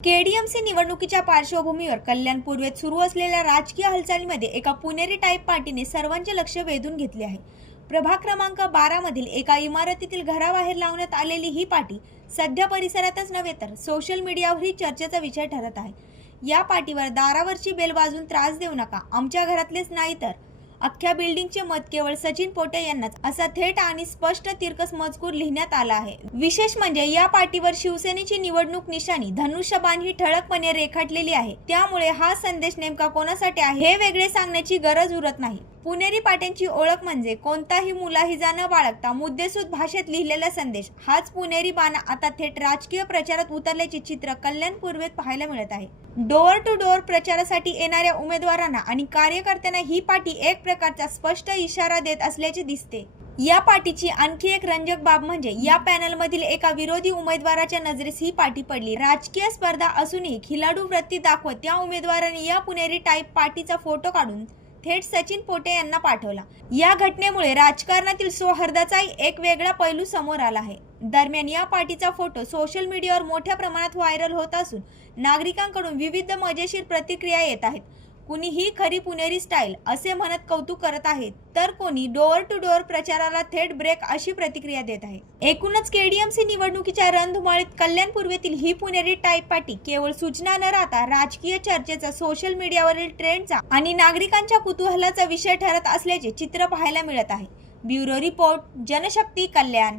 KDMC निवडणुकीच्या पार्श्वभूमीवर कल्याण पूर्वेत सुरू असलेल्या राजकीय हालचालीमध्ये एका पुणेरी टाईप पार्टीने सर्वांचे लक्ष वेधून घेतले आहे. प्रभाग क्रमांक बारा मधील एका इमारतीतील घराबाहेर लावण्यात आलेली ही पार्टी सध्या परिसरातच नव्हे तर सोशल मीडियावरही चर्चेचा विषय ठरत आहे. या पार्टीवर दारावरची बेल वाजून त्रास देऊ नका आमच्या घरातलेच नाही तर अख्ख्या बिल्डिंगचे मत केवळ सचिन पोटे यांनाच असा थेट आणि स्पष्ट तिरकस मजकूर लिहिण्यात आला आहे. विशेष म्हणजे या पाठीवर शिवसेनेची निवडणूक निशाणी धनुष्यबाण ही ठळकपणे रेखाटलेली आहे. त्यामुळे हा संदेश नेमका कोणासाठी आहे हे वेगळे सांगण्याची गरज उरत नाही. पुणेरी पाट्यांची ओळख म्हणजे कोणताही मुलाहिजा न बाळगता मुद्देसूद भाषेत लिहिलेला संदेश. हाच पुणेरी बाणा आता थेट राजकीय प्रचारात उतरल्याचे चित्र कल्याण पूर्वेत पाहायला मिळत आहे. डोअर टू डोअर प्रचारासाठी येणाऱ्या उमेदवारांना आणि कार्यकर्त्यांना ही पाटी एक प्रकारचा स्पष्ट इशारा देत असल्याचे दिसते. या पाठीची आणखी एक रंजक बाब म्हणजे या पॅनलमधील एका विरोधी उमेदवाराच्या नजरेस ही पाठी पडली. राजकीय स्पर्धा असूनही खिलाडू वृत्ती दाखवत त्या उमेदवाराने या पुणेरी टाईप पाटीचा फोटो काढून थेट सचिन पोटे यांना पाठवला. या घटनेमुळे राजकारणातील सौहार्दाचाही एक वेगळा पैलू समोर आला आहे. दरम्यान या पार्टीचा फोटो सोशल मीडियावर मोठ्या प्रमाणात व्हायरल होत असून नागरिकांकडून विविध मजेशीर प्रतिक्रिया येत आहेत. कुणी ही खरी पुणेरी स्टाईल असे म्हणत कौतुक करत आहेत तर कोणी डोअर टू डोअर प्रचाराला थेट ब्रेक अशी प्रतिक्रिया देत आहे. एकूणच केडीएमसी निवडणुकीच्या रणधुमाळीत कल्याण पूर्वेतील ही पुणेरी टाईप पार्टी केवळ सूचना न राहता राजकीय चर्चेचा सोशल मीडियावरील ट्रेंडचा आणि नागरिकांच्या कुतूहलाचा विषय ठरत असल्याचे चित्र पाहायला मिळत आहे. Bureau report Janshakti Kalyan.